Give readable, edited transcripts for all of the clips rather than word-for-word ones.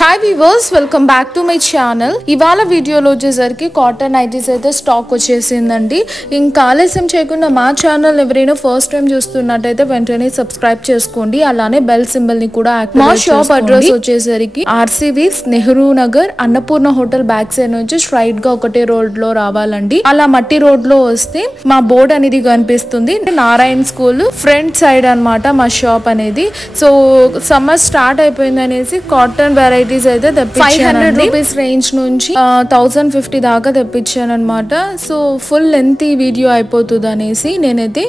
Hi viewers, welcome back to my channel. ఇవాళ వీడియోలో వచ్చేసరికి కాటన్ నైటీస్ అయితే స్టాక్ వచ్చేసిందండి. ఇంకా ఆలస్యం చేయకుండా మా ఛానల్ ఎవరైనా ఫస్ట్ టైం చూస్తున్నట్టయితే వెంటనే సబ్స్క్రైబ్ చేసుకోండి. అలానే బెల్ సింబల్ ని కూడా యాక్టివేట్ చేసుకోండి. మా షాప్ అడ్రస్ వచ్చేసరికి ఆర్సీవీస్ Nehru Nagar Annapurna hotel back side నుంచి స్ట్రైట్ గా ఒకటే రోడ్ లో రావాలండి. అలా మట్టి రోడ్ లో వస్తే మా బోర్డ్ అనేది కనిపిస్తుంది. నారాయణ స్కూల్ ఫ్రంట్ సైడ్ అన్నమాట మా షాప్ అనేది. సో సమ్మర్ స్టార్ట్ అయిపోయింది అనేసి కాటన్ వెరైటీస్ అయితే తెప్పించాను. 500 రూపీస్ రేంజ్ నుంచి 1050 దాకా తెప్పించాను అనమాట. సో ఫుల్ లెంత్ వీడియో అయిపోతుంది అనేసి నేనైతే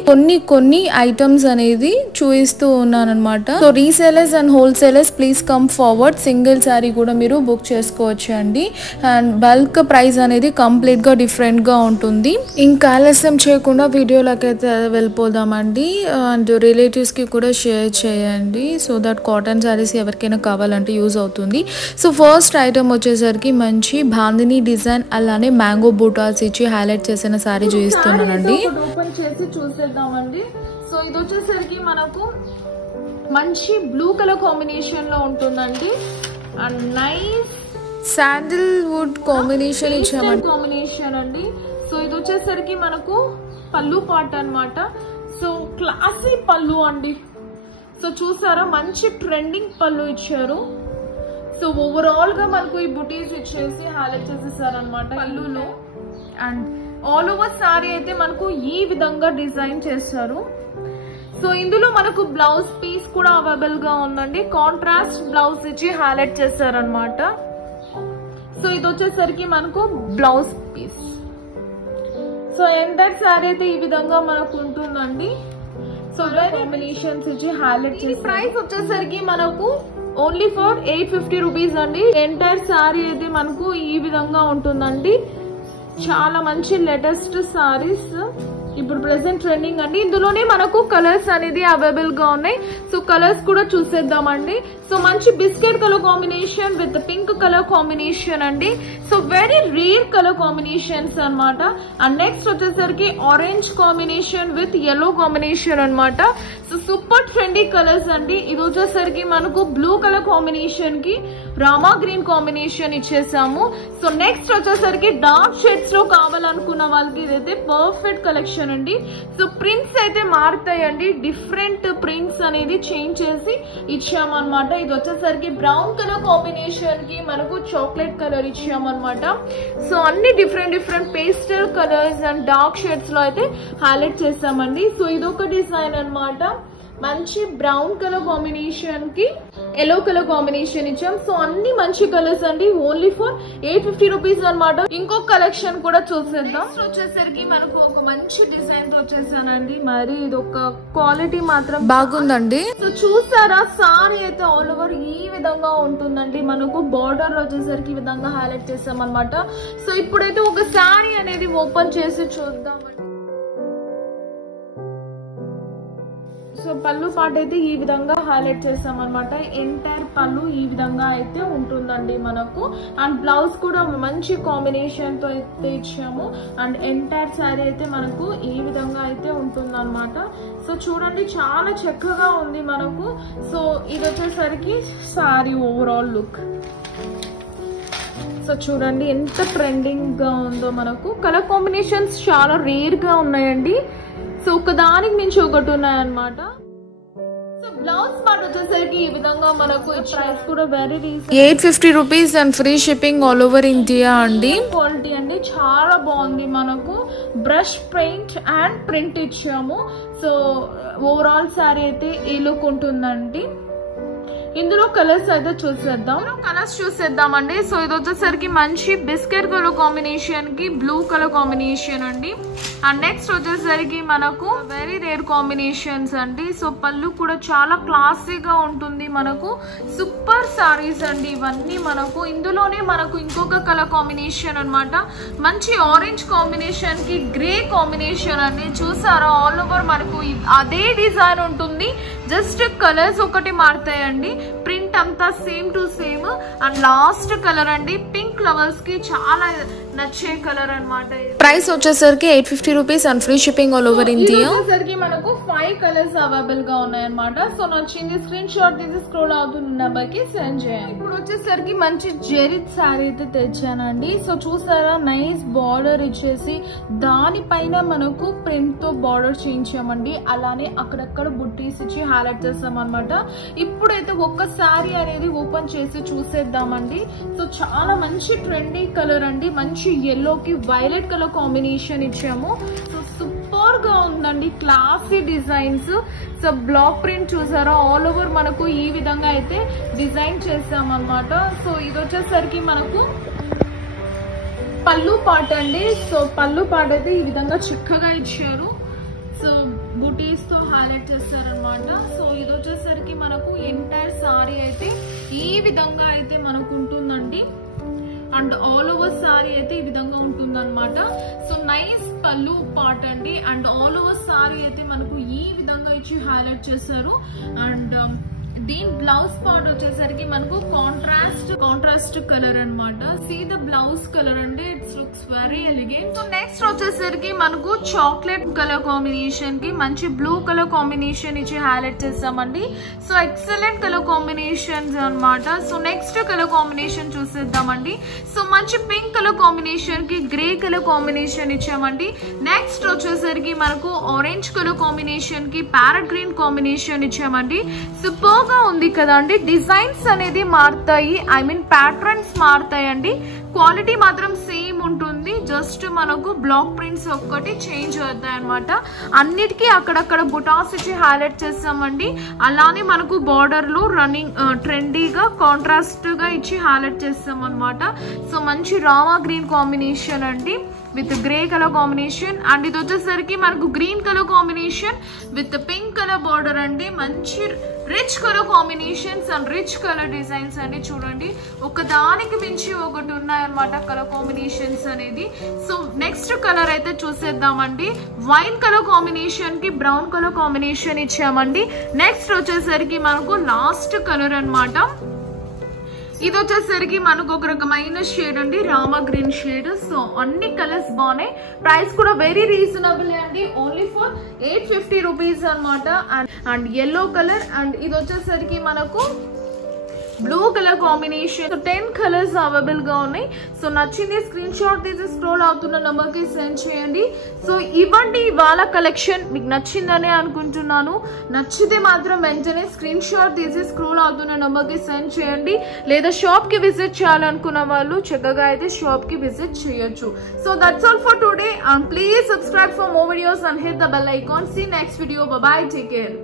కొన్ని ఐటమ్స్ అనేది చూపిస్తూ ఉన్నాను అనమాట. So resellers and wholesalers please come forward. Single sorry కూడా మీరు బుక్ చేసుకోవచ్చు అండి. అండ్ బల్క్ ప్రైస్ అనేది కంప్లీట్ గా డిఫరెంట్ గా ఉంటుంది. ఇంకా ఆలస్యం చేయకుండా వీడియోలోకి అయితే వెళ్ళిపోదామండి. అండ్ రిలేటివ్స్ కి కూడా షేర్ చేయండి సో దట్ కాటన్ సారీస్ ఎవరికైనా కావాలంటే యూజ్ అవుతుంది. సో ఫస్ట్ ఐటమ్ వచ్చేసరికి మంచి బాందిని డిజైన్ అలానే మ్యాంగో బూటాస్ ఇచ్చి హైలైట్ చేసిన సారీ చూపిస్తున్నానండి. ఓపెన్ చేసి చూసేద్దామండి. సో ఇది వచ్చేసరికి మనకు మంచి బ్లూ కలర్ కాంబినేషన్ లో ఉంటుందండి. And nice sandalwood combination ఇచ్చామండి. కాంబినేషన్ అండి. సో ఇది వచ్చేసరికి మనకు పళ్ళు పాట అన్నమాట. సో క్లాసీ పళ్ళు అండి. సో చూసారా, మంచి ట్రెండింగ్ పళ్ళు ఇచ్చారు. సో ఓవరాల్ గా మనకు ఈ బుటీస్ ఇచ్చేసి హైలైట్ చేసేసారు అనమాట పళ్ళులో. అండ్ ఆల్ ఓవర్ సారీ అయితే మనకు ఈ విధంగా డిజైన్ చేశారు. సో ఇందులో మనకు బ్లౌజ్ పీస్ కూడా అవైలబుల్ గా ఉందండి. కాంట్రాస్ట్ బ్లౌజ్ ఇచ్చి హైలైట్ చేశారు అనమాట. సో ఇది వచ్చేసరికి మనకు blouse piece. So entire sari అయితే ఈ విధంగా మనకు ఉంటుందండి. సో కాంబినేషన్స్ ఇచ్చి హైలైట్ చేసి ప్రైస్ వచ్చేసరికి మనకు ఓన్లీ ఫర్ 850 రూపీస్ అండి. ఎంటైర్ సారీ అయితే మనకు ఈ విధంగా ఉంటుందండి. చాలా మంచి లేటెస్ట్ సారీస్ ఇప్పుడు ప్రెసెంట్ ట్రెండింగ్ అండి. ఇందులోనే మనకు కలర్స్ అనేది అవైలబుల్ గా ఉన్నాయి. సో కలర్స్ కూడా చూసేద్దామండి. సో మంచి biscuit colour combination with pink colour combination అండి. So very rare colour combinations అనమాట. అండ్ నెక్స్ట్ వచ్చేసరికి orange combination with yellow combination అనమాట. సో సూపర్ ట్రెండీ కలర్స్ అండి. ఇది వచ్చేసరికి మనకు బ్లూ కలర్ కాంబినేషన్ కి రామా గ్రీన్ కాంబినేషన్ ఇచ్చేసాము. సో నెక్స్ట్ వచ్చేసరికి డార్క్ షేడ్స్ లో కావాలనుకున్న వాళ్ళకి ఇదైతే పర్ఫెక్ట్ కలెక్షన్ అండి. సో ప్రింట్స్ అయితే మారుతాయండి. డిఫరెంట్ ప్రింట్స్ అనేది చేంజ్ చేసి ఇచ్చామన్నమాట. ఇది వచ్చేసరికి బ్రౌన్ కలర్ కాంబినేషన్ కి మనకు చాక్లెట్ కలర్ ఇచ్చామన్నమాట. సో అన్ని different pastel colours and dark shades లో అయితే హైలైట్ చేసామండి. సో ఇదొక డిజైన్ అన్నమాట. మంచి బ్రౌన్ కలర్ కాంబినేషన్ కి yellow కలర్ కాంబినేషన్ ఇచ్చాం. సో అన్ని మంచి కలర్స్ అండి. ఓన్లీ ఫర్ 850 రూపీస్ అనమాట. ఇంకొక కలెక్షన్ కూడా చూసేద్దాం. వచ్చేసరికి మనకు ఒక మంచి డిజైన్ తో వచ్చేసానండి. మరి ఇది ఒక క్వాలిటీ మాత్రం బాగుందండి. సో చూసారా, సారీ అయితే ఆల్ ఓవర్ ఈ విధంగా ఉంటుందండి. మనకు బార్డర్ వచ్చేసరికి ఈ విధంగా హైలైట్ చేసాం అనమాట. సో ఇప్పుడైతే ఒక సారీ అనేది ఓపెన్ చేసి చూద్దామండి. సో పళ్ళు పాట అయితే ఈ విధంగా హైలైట్ చేసాం అనమాట. ఎంటైర్ పళ్ళు ఈ విధంగా అయితే ఉంటుందండి మనకు. అండ్ బ్లౌజ్ కూడా మంచి కాంబినేషన్ తో అయితే ఇచ్చాము. అండ్ ఎంటైర్ శారీ అయితే మనకు ఈ విధంగా అయితే ఉంటుంది అనమాట. సో చూడండి, చాలా చక్కగా ఉంది మనకు. సో ఇది వచ్చేసరికి శారీ ఓవరాల్ లుక్. సో చూడండి ఎంత ట్రెండింగ్ గా ఉందో మనకు. కలర్ కాంబినేషన్స్ చాలా రేర్ గా ఉన్నాయండి. సో ఒకదానికి మించి ఒకటి ఉన్నాయన్నమాట. సో బ్లౌజ్ పార్ట్ వచ్చేసరికి ఈ విధంగా మనకు ప్రైస్ కూడా very reasonable, 850 rupees and free shipping all over India అండి. క్వాలిటీ అండి, చాలా బాగుంది. మనకు బ్రష్ పెయింట్ అండ్ ప్రింట్ ఇచ్చాము. సో ఓవరాల్ సారీ అయితే ఈ లుక్ ఉంటుందండి. ఇందులో కలర్స్ అయితే చూసేద్దామండి. సో ఇది వచ్చేసరికి మంచి బిస్కెట్ కలర్ కాంబినేషన్ కి బ్లూ కలర్ కాంబినేషన్ అండి. అండ్ నెక్స్ట్ వచ్చేసరికి మనకు వెరీ రేర్ కాంబినేషన్స్ అండి. సో పళ్ళు కూడా చాలా క్లాసీగా ఉంటుంది మనకు. సూపర్ సారీస్ అండి ఇవన్నీ మనకు. ఇందులోనే మనకు ఇంకొక కలర్ కాంబినేషన్ అనమాట. మంచి ఆరెంజ్ కాంబినేషన్ కి గ్రే కాంబినేషన్ అండి. చూసారా, ఆల్ ఓవర్ మనకు అదే డిజైన్ ఉంటుంది. జస్ట్ కలర్స్ ఒకటి మారుతాయండి. ప్రింట్ అంతా same to same. And last colour అండి పింక్ ఫ్లవర్స్ కి చాలా నచ్చే కలర్ అన్నమాట. ప్రైస్ వచ్చేసరికి 850 rupees and free shipping all over India. వచ్చేసరికి మనకు 5 కలర్స్ అవైలబుల్ గా ఉన్నాయన్నమాట. సో నచ్చింది స్క్రీన్ షాట్ తీసి స్క్రోల్ అవుతున్న నెంబర్ కి సెండ్ చేయండి. ఇప్పుడు వచ్చేసరికి మంచి జెరిత్ సారీ అయితే తెచ్చానండి. సో చూసారా, నైస్ బార్డర్ ఇచ్చేసి దానిపైన మనకు ప్రింట్ తో బార్డర్ చేయించామండి. అలానే అక్కడక్కడ బుట్టీస్ ఇచ్చి హైలైట్ చేస్తాం అనమాట. ఇప్పుడైతే ఒక్క సారీ అనేది ఓపెన్ చేసి చూసేద్దామండి. సో చాలా మంచి ట్రెండీ కలర్ అండి. మంచి ఎల్లోకి వైలెట్ కలర్ కాంబినేషన్ ఇచ్చాము. సో సూపర్ గా ఉందండి, classy designs. So block print చూసారా, ఆల్ ఓవర్ మనకు ఈ విధంగా అయితే డిజైన్ చేసాం అనమాట. సో ఇది వచ్చేసరికి మనకు పళ్ళు పాట అండి. సో పళ్ళు పాట అయితే ఈ విధంగా చక్కగా ఇచ్చారు. సో బుటీస్ తో హైలైట్ చేస్తారనమాట. సో ఇది వచ్చేసరికి మనకు ఎంటైర్ సారీ అయితే ఈ విధంగా అయితే మనకు ఉంటుందండి. అండ్ ఆల్ ఓవర్ సారీ అయితే ఈ విధంగా ఉంటుంది అనమాట. సో నైస్ పళ్ళు పార్ట్ అండి. అండ్ ఆల్ ఓవర్ సారీ అయితే మనకు ఈ విధంగా ఇచ్చి హైలైట్ చేశారు. అండ్ దీని బ్లౌజ్ పార్ట్ వచ్చేసరికి మనకు కాంట్రాస్ట్ కలర్ అనమాట. సీ ద బ్లౌజ్ కలర్ అండి, it's looks very elegant. So next వచ్చేసరికి మనకు చాక్లెట్ కలర్ కాంబినేషన్ కి మంచి బ్లూ కలర్ కాంబినేషన్ ఇచ్చి హైలైట్ చేస్తామండి. సో ఎక్సలెంట్ కలర్ కాంబినేషన్స్ అనమాట. సో నెక్స్ట్ కలర్ కాంబినేషన్ చూసేద్దామండి. సో మంచి పింక్ కలర్ కాంబినేషన్ కి గ్రే కలర్ కాంబినేషన్ ఇచ్చామండి. నెక్స్ట్ వచ్చేసరికి మనకు ఆరెంజ్ కలర్ కాంబినేషన్ కి ప్యారెట్ గ్రీన్ కాంబినేషన్ ఇచ్చామండి. సూపర్ గా ఉంది కదా అండి. డిజైన్స్ అనేది మారుతాయి, ఐ మీన్ ప్యాటర్న్స్ మారుతాయండి. క్వాలిటీ మాత్రం సేమ్ ఉంటుంది. జస్ట్ మనకు బ్లాక్ ప్రింట్స్ ఒక్కటి చేంజ్ అవుతాయి అనమాట. అన్నిటికీ అక్కడక్కడ బుటాస్ ఇచ్చి హైలైట్ చేస్తామండి. అలానే మనకు బార్డర్లు రన్నింగ్ ట్రెండీగా కాంట్రాస్ట్ గా ఇచ్చి హైలైట్ చేస్తాం అనమాట. సో మంచి రామా గ్రీన్ కాంబినేషన్ అండి with grey colour combination. And ఇది వచ్చేసరికి మనకు green colour combination with pink colour border అండి. మంచి rich colour combinations and rich colour designs అండి. చూడండి, ఒకదానికి మించి ఒకటి ఉన్నాయన్నమాట కలర్ కాంబినేషన్స్ అనేది. సో నెక్స్ట్ కలర్ అయితే చూసేద్దామండి. వైన్ కలర్ కాంబినేషన్ కి బ్రౌన్ కలర్ కాంబినేషన్ ఇచ్చామండి. నెక్స్ట్ వచ్చేసరికి మనకు లాస్ట్ కలర్ అన్నమాట. ఇది వచ్చేసరికి మనకు ఒక రకమైన షేడ్ అండి, రామా గ్రీన్ షేడ్. సో అన్ని కలర్స్ బాగున్నాయి. ప్రైస్ కూడా వెరీ రీజనబుల్ అండి, ఓన్లీ ఫర్ 850 రూపీస్ అనమాట. And yellow colour. అండ్ ఇది వచ్చేసరికి మనకు blue colour combination. So 10 colours available గా ఉన్నాయి. సో నచ్చింది స్క్రీన్ షాట్ తీసి స్క్రోల్ అవుతున్న నెంబర్ కి సెండ్ చేయండి. సో ఇవ్వండి ఇవాళ కలెక్షన్. మీకు నచ్చిందనే అనుకుంటున్నాను. నచ్చితే మాత్రం వెంటనే స్క్రీన్ షాట్ తీసి స్క్రోల్ అవుతున్న నెంబర్ కి సెండ్ చేయండి. లేదా షాప్ కి విజిట్ చేయాలనుకున్న వాళ్ళు చక్కగా అయితే షాప్ కి విజిట్ చేయొచ్చు. So that's all for today. And please subscribe for more videos and hit the bell icon. See next video. Bye bye, take care.